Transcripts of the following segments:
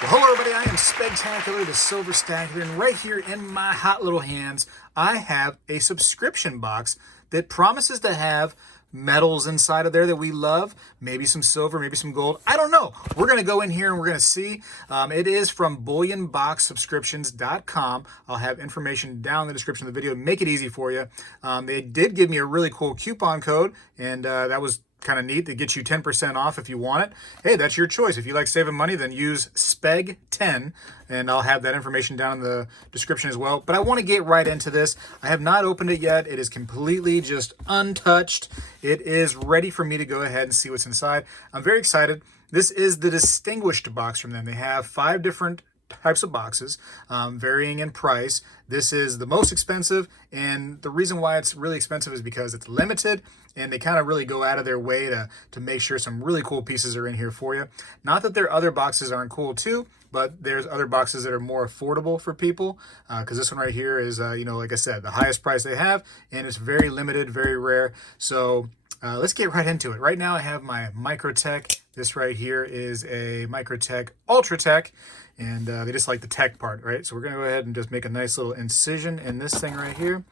Well, hello everybody, I am Spegtacular, the Silver Stacular, and right here in my hot little hands, I have a subscription box that promises to have metals inside of there that we love, maybe some silver, maybe some gold, I don't know. We're going to go in here and we're going to see. It is from bullionboxsubscriptions.com. I'll have information down in the description of the video to make it easy for you. They did give me a really cool coupon code, and that was kind of neat to get you 10% off if you want it. Hey, that's your choice. If you like saving money, then use SPEG10, and I'll have that information down in the description as well. But I want to get right into this. I have not opened it yet. It is completely just untouched. It is ready for me to go ahead and see what's inside. I'm very excited. This is the distinguished box from them. They have 5 different types of boxes, varying in price. This is the most expensive, and the reason why it's really expensive is because it's limited, and they kind of really go out of their way to make sure some really cool pieces are in here for you. Not that their other boxes aren't cool too, but there's other boxes that are more affordable for people, because this one right here is, like I said, the highest price they have, and it's very limited, very rare. So let's get right into it. Right now I have my Microtech. This right here is a Microtech Ultratech, and they just like the tech part, right? So we're going to go ahead and just make a nice little incision in this thing right here.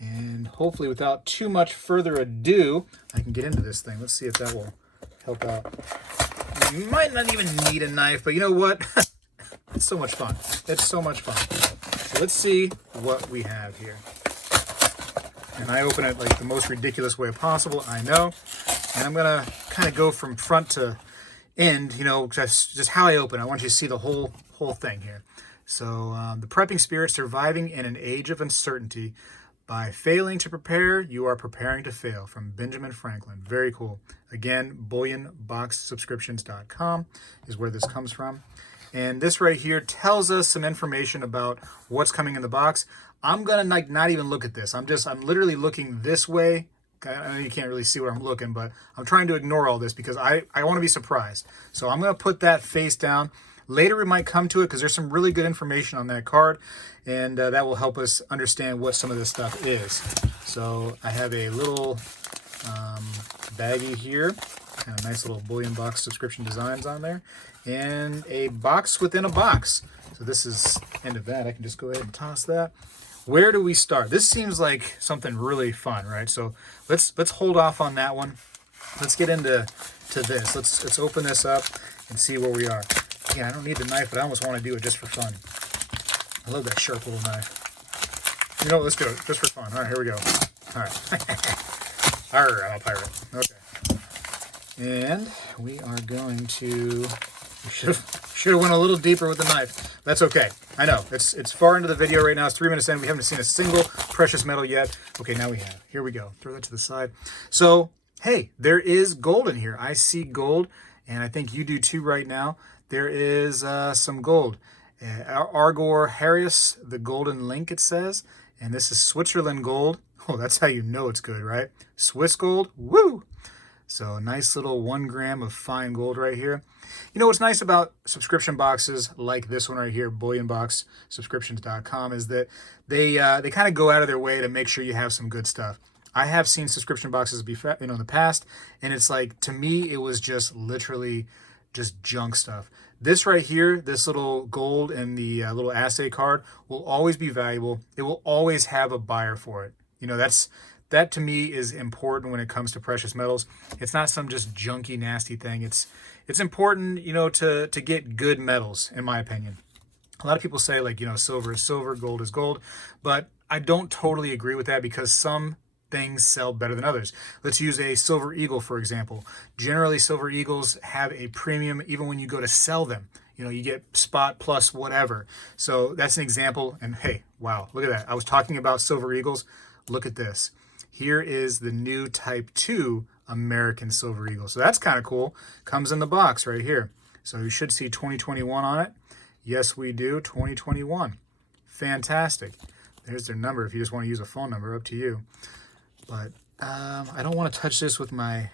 And hopefully without too much further ado, I can get into this thing. Let's see if that will help out. You might not even need a knife, but you know what? It's so much fun. It's so much fun. So let's see what we have here. And I open it like the most ridiculous way possible, I know. And I'm going to kind of go from front to end, just how I open. I want you to see the whole thing here. So the prepping spirit, surviving in an age of uncertainty. By failing to prepare, you are preparing to fail, from Benjamin Franklin. Very cool. Again, bullionboxsubscriptions.com is where this comes from. And this right here tells us some information about what's coming in the box. I'm going to not even look at this. I'm literally looking this way. I know you can't really see where I'm looking, but I'm trying to ignore all this because I want to be surprised. So I'm going to put that face down. Later we might come to it because there's some really good information on that card, and that will help us understand what some of this stuff is. So I have a little baggie here, kind of nice little Bullion Box subscription designs on there, and a box within a box. So this is the end of that. I can just go ahead and toss that. Where do we start? This seems like something really fun, right? So let's hold off on that one. Let's get into this. Let's open this up and see where we are. Again, I don't need the knife, but I almost want to do it just for fun. I love that sharp little knife. You know what? Let's do it just for fun. All right, here we go. All right. Arr, I'm a pirate. Okay. And we are going to... Should have went a little deeper with the knife. That's okay. I know. It's far into the video right now. It's 3 minutes in. We haven't seen a single precious metal yet. Okay, now we have. Here we go. Throw that to the side. So, hey, there is gold in here. I see gold, and I think you do too right now. There is some gold. Argor Harrius, the golden link, it says. And this is Switzerland gold. Oh, that's how you know it's good, right? Swiss gold. Woo! So a nice little 1 gram of fine gold right here. You know what's nice about subscription boxes like this one right here, bullionboxsubscriptions.com, is that they kind of go out of their way to make sure you have some good stuff. I have seen subscription boxes in the past, and it's like, to me, it was just literally just junk stuff. This right here, this little gold and the little assay card will always be valuable. It will always have a buyer for it. That to me is important when it comes to precious metals. It's not some just junky, nasty thing. It's important, to get good metals, in my opinion. A lot of people say, like, silver is silver, gold is gold, but I don't totally agree with that because some things sell better than others. Let's use a silver eagle, for example. Generally, silver eagles have a premium even when you go to sell them. You get spot plus whatever. So that's an example. And hey, wow, look at that. I was talking about silver eagles. Look at this. Here is the new Type 2 American Silver Eagle. So that's kind of cool. Comes in the box right here. So you should see 2021 on it. Yes, we do. 2021. Fantastic. There's their number if you just want to use a phone number. Up to you. But I don't want to touch this with my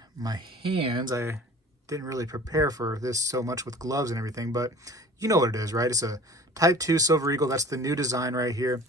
hands. I didn't really prepare for this so much with gloves and everything. But you know what it is, right? It's a Type 2 Silver Eagle. That's the new design right here.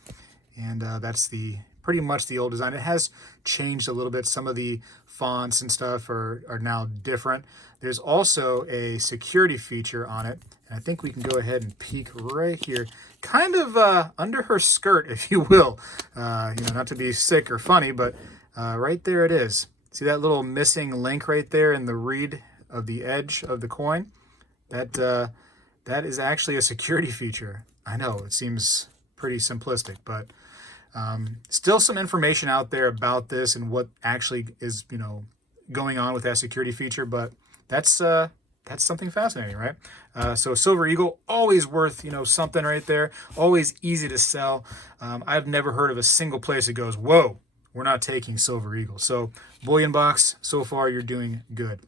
And that's the pretty much the old design. It has changed a little bit. Some of the fonts and stuff are now different. There's also a security feature on it, and I think we can go ahead and peek right here, kind of under her skirt, if you will. You know, not to be sick or funny, but right there it is. See that little missing link right there in the reed of the edge of the coin? That is actually a security feature. I know, it seems pretty simplistic, but still some information out there about this and what actually is, you know, going on with that security feature, but that's something fascinating, right? So Silver Eagle, always worth, you know, something right there. Always easy to sell. I've never heard of a single place that goes, whoa, we're not taking Silver Eagle. So Bullion Box, so far you're doing good.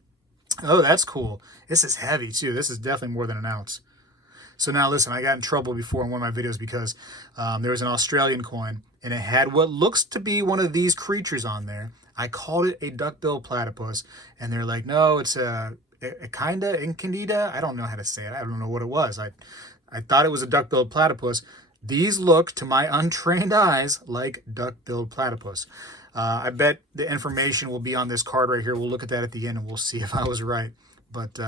Oh, that's cool. This is heavy too. This is definitely more than an ounce. So now listen, I got in trouble before in one of my videos because there was an Australian coin and it had what looks to be one of these creatures on there. I called it a duck-billed platypus, and they're like, no, it's a kinda incandida. I don't know how to say it. I don't know what it was. I thought it was a duck-billed platypus. These look, to my untrained eyes, like duck-billed platypus. I bet the information will be on this card right here. We'll look at that at the end, and we'll see if I was right. But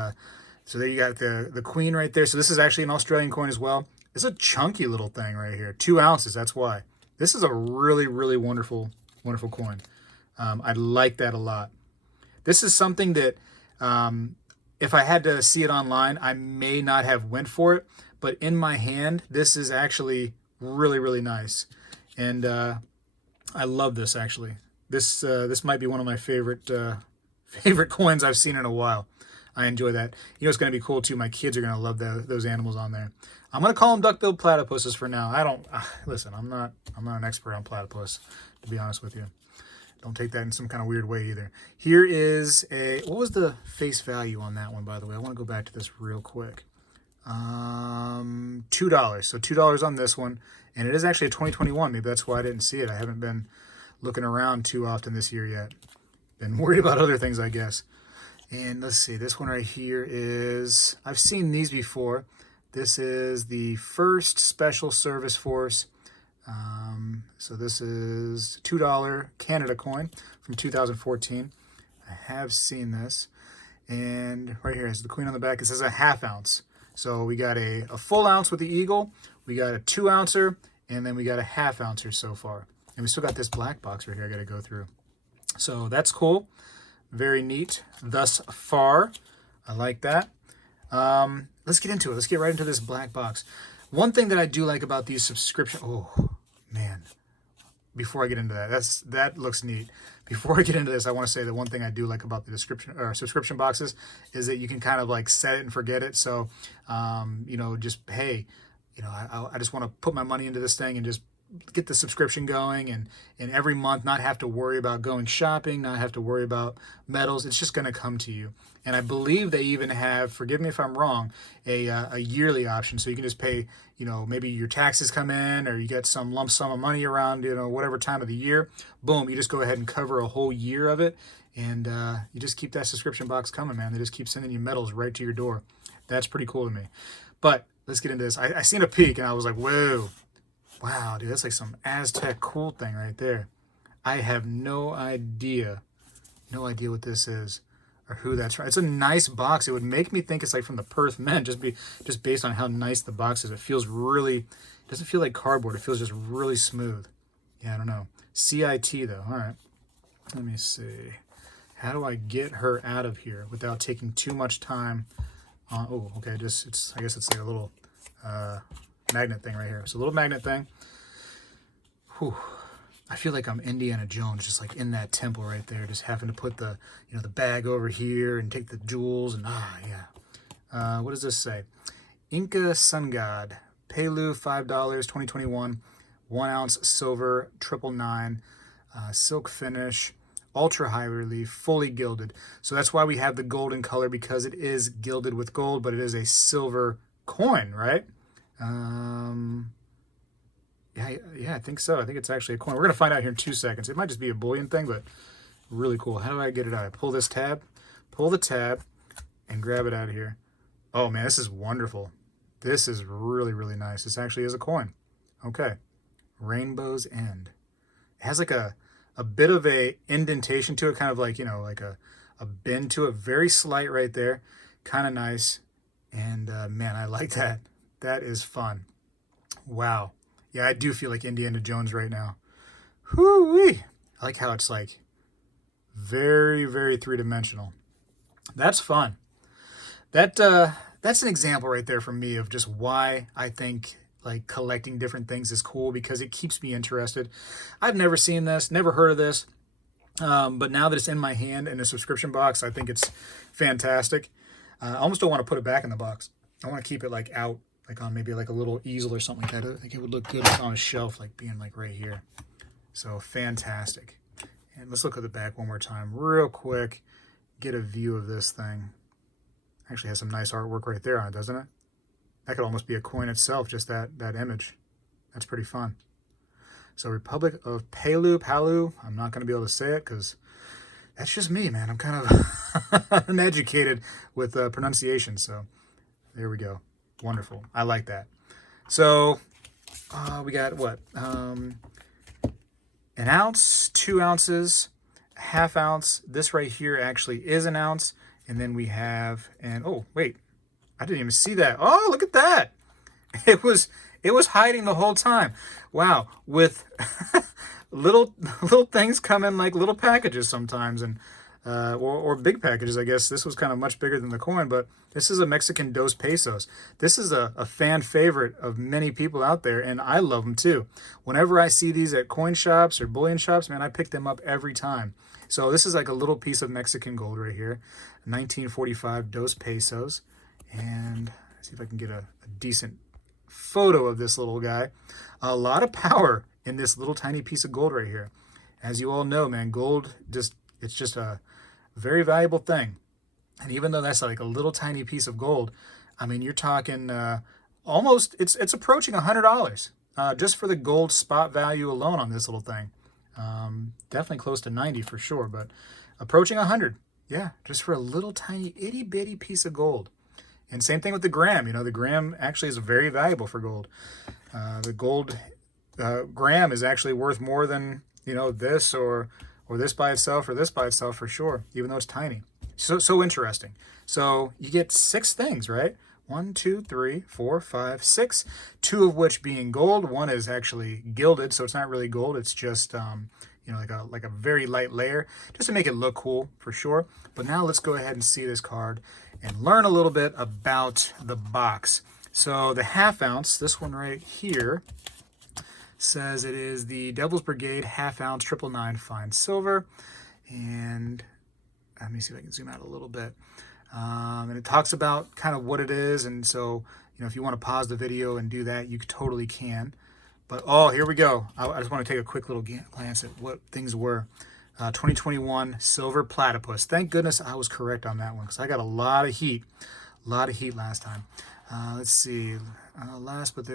so there you got the queen right there. So this is actually an Australian coin as well. It's a chunky little thing right here. 2 ounces, that's why. This is a really, really wonderful, wonderful coin. I like that a lot. This is something that if I had to see it online, I may not have went for it. But in my hand, this is actually really, really nice. And I love this, actually. This might be one of my favorite coins I've seen in a while. I enjoy that. You know, it's going to be cool, too. My kids are going to love those animals on there. I'm going to call them duck-billed platypuses for now. Listen, I'm not an expert on platypus, to be honest with you. Don't take that in some kind of weird way either. Here is what was the face value on that one, by the way? I want to go back to this real quick. $2. So $2 on this one. And it is actually a 2021. Maybe that's why I didn't see it. I haven't been looking around too often this year yet. Been worried about other things, I guess. And let's see, this one right here is, I've seen these before. This is the first Special Service Force. So this is $2 Canada coin from 2014. I have seen this. And right here is the queen on the back. It says a ½ ounce. So we got a full ounce with the eagle. We got a 2 ouncer. And then we got a ½ ouncer so far. And we still got this black box right here I got to go through. So that's cool. Very neat thus far. I like that. Let's get into it. Let's get right into this black box. One thing that I do like about these subscription... Oh, man. Before I get into that, that looks neat. Before I get into this, I want to say that one thing I do like about the subscription boxes is that you can kind of like set it and forget it. So, you know, just, hey, you know, I just want to put my money into this thing and just get the subscription going and every month not have to worry about going shopping, not have to worry about medals. It's just going to come to you. And I believe they even have, forgive me if I'm wrong, a yearly option. So you can just pay, you know, maybe your taxes come in or you get some lump sum of money around, you know, whatever time of the year. Boom, you just go ahead and cover a whole year of it. And you just keep that subscription box coming, man. They just keep sending you medals right to your door. That's pretty cool to me. But let's get into this. I seen a peek and I was like, whoa. Wow, dude, that's like some Aztec cool thing right there. I have no idea what this is or who that's from. It's a nice box. It would make me think it's like from the Perth Men, just based on how nice the box is. It feels really, it doesn't feel like cardboard. It feels just really smooth. Yeah, I don't know. CIT though. All right. Let me see. How do I get her out of here without taking too much time? Oh, okay. I guess it's like a little magnet thing right here. It's a little magnet thing. Whew. I feel like I'm Indiana Jones, just like in that temple right there, just having to put the, you know, the bag over here and take the jewels and yeah. What does this say? Inca Sun God, Pelu, $5, 2021, 1 ounce silver, 999, silk finish, ultra high relief, fully gilded. So that's why we have the golden color, because it is gilded with gold, but it is a silver coin, right? Yeah, I think so. I think it's actually a coin. We're going to find out here in 2 seconds. It might just be a bullion thing, but really cool. How do I get it out? I pull this tab, pull the tab, and grab it out of here. Oh, man, this is wonderful. This is really, really nice. This actually is a coin. Okay. Rainbow's End. has like a bit of a indentation to it, kind of like, you know, like a bend to it, very slight right there, kind of nice. And man, I like that. That is fun. Wow. Yeah, I do feel like Indiana Jones right now. Whoo-wee. I like how it's like very, very three-dimensional. That's fun. That's an example right there for me of just why I think like collecting different things is cool, because it keeps me interested. I've never seen this, never heard of this, but now that it's in my hand in a subscription box, I think it's fantastic. I almost don't want to put it back in the box. I want to keep it like out, like on maybe like a little easel or something like that. I think it would look good on a shelf, like being like right here. So fantastic. And let's look at the back one more time real quick. Get a view of this thing. Actually has some nice artwork right there on it, doesn't it? That could almost be a coin itself, just that image. That's pretty fun. So Republic of Palu. I'm not going to be able to say it because that's just me, man. I'm kind of uneducated with pronunciation. So there we go. Wonderful. I like that. So we got what? An ounce, 2 ounces, a half ounce. This right here actually is an ounce. And then we have, and oh, wait, I didn't even see that. Oh, look at that. It was hiding the whole time. Wow. With little things come in like little packages sometimes, and or big packages, I guess. This was kind of much bigger than the coin, but this is a Mexican 2 pesos. This is a fan favorite of many people out there, and I love them too. Whenever I see these at coin shops or bullion shops, man, I pick them up every time. So this is like a little piece of Mexican gold right here, 1945 2 pesos. And let's see if I can get a decent photo of this little guy. A lot of power in this little tiny piece of gold right here. As you all know, man, gold, it's just a very valuable thing. And even though that's like a little tiny piece of gold, I mean, you're talking almost, it's approaching $100 just for the gold spot value alone on this little thing. Definitely close to 90 for sure, but approaching 100. Yeah, just for a little tiny itty bitty piece of gold. And same thing with the gram. You know, the gram actually is very valuable for gold. The gold gram is actually worth more than, you know, this or this by itself or this by itself for sure, even though it's tiny. So interesting. So you get 6 things, right? 1, 2, 3, 4, 5, 6. 2 of which being gold. 1 is actually gilded, so it's not really gold. It's just you know, like a very light layer, just to make it look cool for sure. But now let's go ahead and see this card and learn a little bit about the box. So the half ounce, this one right here, says it is the Devil's Brigade half ounce 999 fine silver. And let me see if I can zoom out a little bit. And it talks about kind of what it is. And so, you know, if you want to pause the video and do that, you totally can. But, oh, here we go. I just want to take a quick little glance at what things were. 2021 Silver Platypus. Thank goodness I was correct on that one, because I got a lot of heat. A lot of heat last time. Let's see. Last but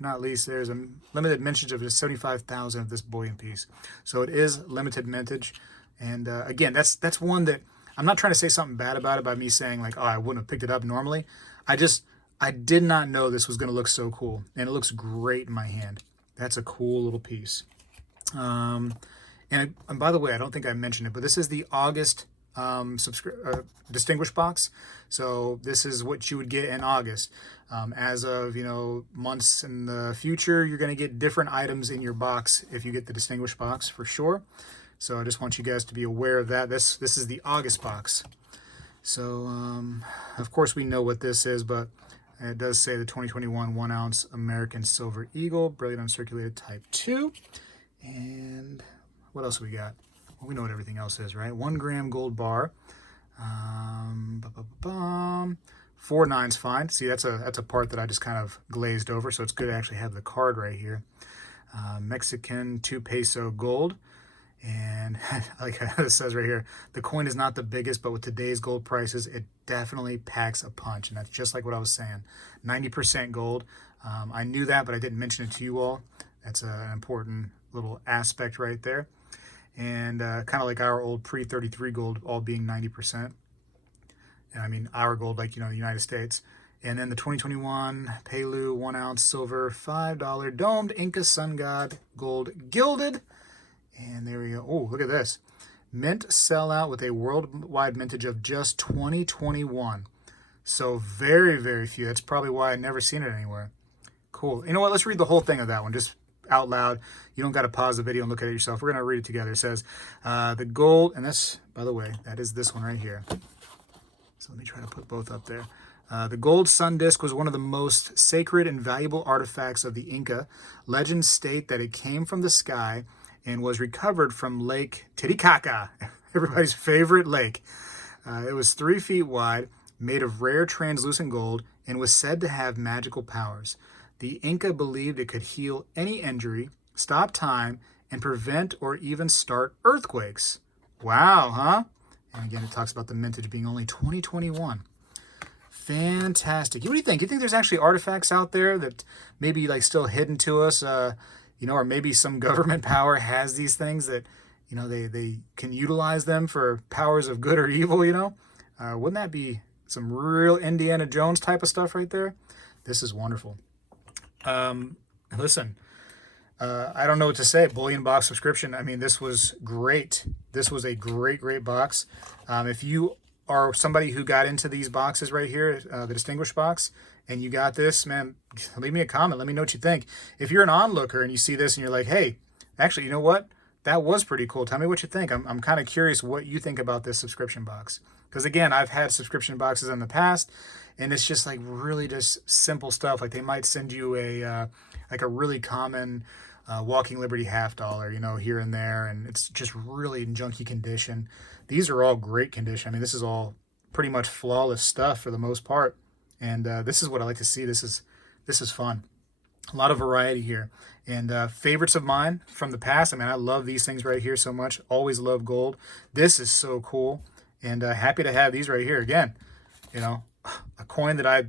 not least, there's a limited mintage of just 75,000 of this bullion piece. So it is limited mintage. And again, that's one that I'm not trying to say something bad about it by me saying like, oh, I wouldn't have picked it up normally. I did not know this was going to look so cool. And it looks great in my hand. That's a cool little piece. And by the way, I don't think I mentioned it, but this is the August Distinguished box. So this is what you would get in August. As of, you know, months in the future, you're going to get different items in your box if you get the Distinguished box for sure. So I just want you guys to be aware of that. This is the August box. So, of course, we know what this is, but it does say the 2021 1 ounce American Silver Eagle, Brilliant Uncirculated Type 2. And what else we got? Well, we know what everything else is, right? 1 gram gold bar. 4 nines fine. See, that's a part that I just kind of glazed over, so it's good to actually have the card right here. Mexican 2 peso gold. And like it says right here, the coin is not the biggest, but with today's gold prices, it definitely packs a punch. And that's just like what I was saying, 90% gold. I knew that, but I didn't mention it to you all. That's an important little aspect right there. And kind of like our old pre-33 gold all being 90%. And I mean, our gold, like, you know, the United States. And then the 2021 Palu 1 ounce silver $5 domed Inca Sun God gold gilded. And there we go. Oh, look at this. Mint sellout with a worldwide mintage of just 2021. So very, very few. That's probably why I've never seen it anywhere. Cool. You know what? Let's read the whole thing of that one, just out loud. You don't got to pause the video and look at it yourself. We're going to read it together. It says, the gold, and that's, by the way, that is this one right here. So let me try to put both up there. The gold sun disk was one of the most sacred and valuable artifacts of the Inca. Legends state that it came from the sky and was recovered from Lake Titicaca, everybody's favorite lake. It was 3 feet wide, made of rare translucent gold, and was said to have magical powers. The Inca believed it could heal any injury, stop time, and prevent or even start earthquakes. Wow, huh? And again, it talks about the mintage being only 2021. Fantastic. What do you think? You think there's actually artifacts out there that maybe like still hidden to us, you know, or maybe some government power has these things that, you know, they can utilize them for powers of good or evil, you know? Wouldn't that be some real Indiana Jones type of stuff right there? This is wonderful. Listen, I don't know what to say. Bullion Box Subscription. I mean, this was great. This was a great, great box. If you are somebody who got into these boxes right here, the Distinguished box, and you got this, man, leave me a comment. Let me know what you think. If you're an onlooker and you see this and you're like, hey, actually, you know what? That was pretty cool. Tell me what you think. I'm kind of curious what you think about this subscription box. Because again, I've had subscription boxes in the past, and it's just like really just simple stuff. Like they might send you a like a really common Walking Liberty $50, you know, here and there, and it's just really in junky condition. These are all great condition. I mean, this is all pretty much flawless stuff for the most part, and this is what I like to see. This is fun. A lot of variety here, and favorites of mine from the past. I mean, I love these things right here so much. Always love gold. This is so cool, and happy to have these right here again. You know, a coin that I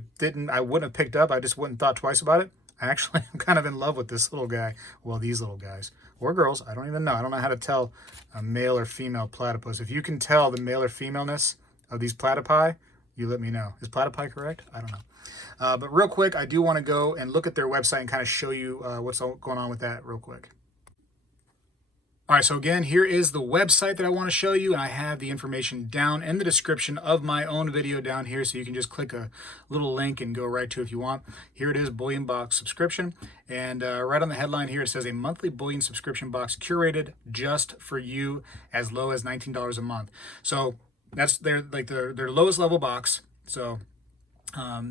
wouldn't have picked up. I just wouldn't thought twice about it. I actually am kind of in love with this little guy. Well, these little guys or girls. I don't even know. I don't know how to tell a male or female platypus. If you can tell the male or femaleness of these platypi, you let me know. Is platypi correct? I don't know. But real quick, I do want to go and look at their website and kind of show you what's going on with that real quick. All right, so again, here is the website that I want to show you, and I have the information down in the description of my own video down here, so you can just click a little link and go right to it if you want. Here it is, Bullion Box Subscription, and right on the headline here, it says a monthly Bullion subscription box curated just for you as low as $19 a month. So that's their lowest level box. So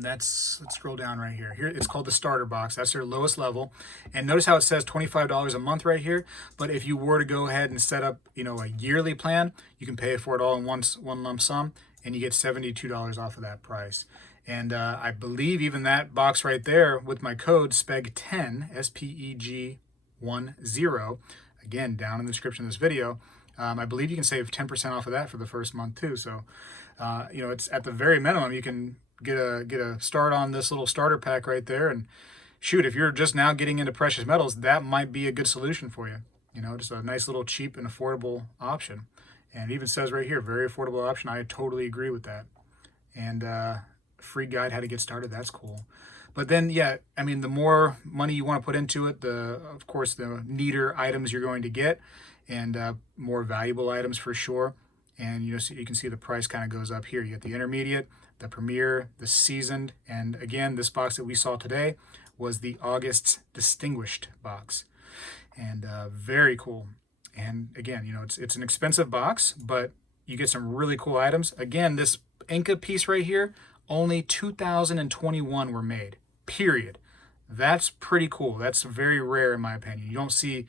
let's scroll down right here. Here it's called the starter box. That's their lowest level. And notice how it says $25 a month right here. But if you were to go ahead and set up, you know, a yearly plan, you can pay for it all in one lump sum, and you get $72 off of that price. And I believe even that box right there with my code SPEG10, SPEG10, again down in the description of this video, I believe you can save 10% off of that for the first month too. So you know, it's at the very minimum you can get a start on this little starter pack right there. And shoot, if you're just now getting into precious metals, that might be a good solution for you. You know, just a nice little cheap and affordable option. And it even says right here, very affordable option. I totally agree with that. And free guide how to get started. That's cool. But then, yeah, I mean, the more money you want to put into it, of course, the neater items you're going to get, and more valuable items for sure. And you know, so you can see the price kind of goes up here. You get the intermediate, the premier, the seasoned, and again, this box that we saw today was the August Distinguished box, and very cool. And again, you know, it's an expensive box, but you get some really cool items. Again, this Inca piece right here, only 2021 were made, period. That's pretty cool. That's very rare in my opinion. You don't see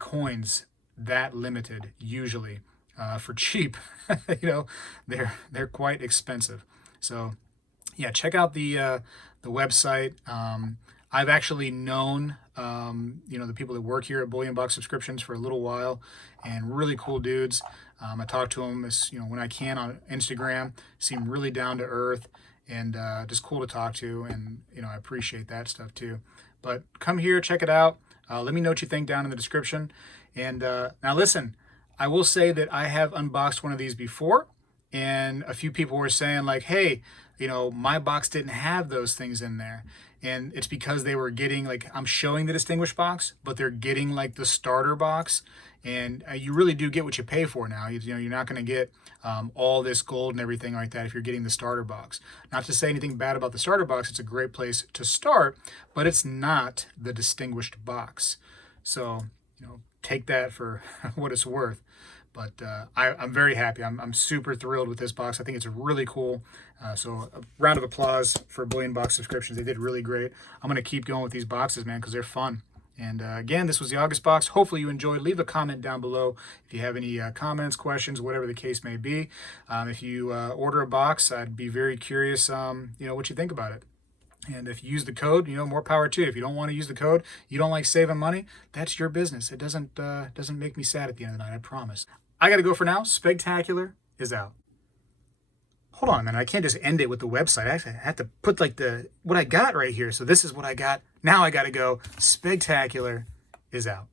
coins that limited usually for cheap. You know, they're quite expensive. So yeah, check out the website. I've actually known you know, the people that work here at Bullion Box Subscriptions for a little while, and really cool dudes. I talk to them you know, when I can on Instagram. Seem really down to earth, and just cool to talk to, and you know, I appreciate that stuff too. But come here, check it out. Let me know what you think down in the description. And now listen, I will say that I have unboxed one of these before, and a few people were saying like, hey, you know, my box didn't have those things in there. And it's because they were getting, like, I'm showing the Distinguished box, but they're getting like the starter box. and you really do get what you pay for now. You know, you're not going to get all this gold and everything like that if you're getting the starter box. Not to say anything bad about the starter box, it's a great place to start, but it's not the distinguished box. So, you know, take that for what it's worth. But I'm very happy. I'm super thrilled with this box. I think it's really cool. So a round of applause for Bullion Box Subscriptions. They did really great. I'm going to keep going with these boxes, man, because they're fun. And again, this was the August box. Hopefully you enjoyed. Leave a comment down below if you have any comments, questions, whatever the case may be. If you order a box, I'd be very curious, you know, what you think about it. And if you use the code, you know, more power to you. If you don't want to use the code, you don't like saving money, that's your business. It doesn't make me sad at the end of the night, I promise. I got to go for now. Spegtacular is out. Hold on, man. I can't just end it with the website. I have to put like what I got right here. So this is what I got. Now I got to go. Spegtacular is out.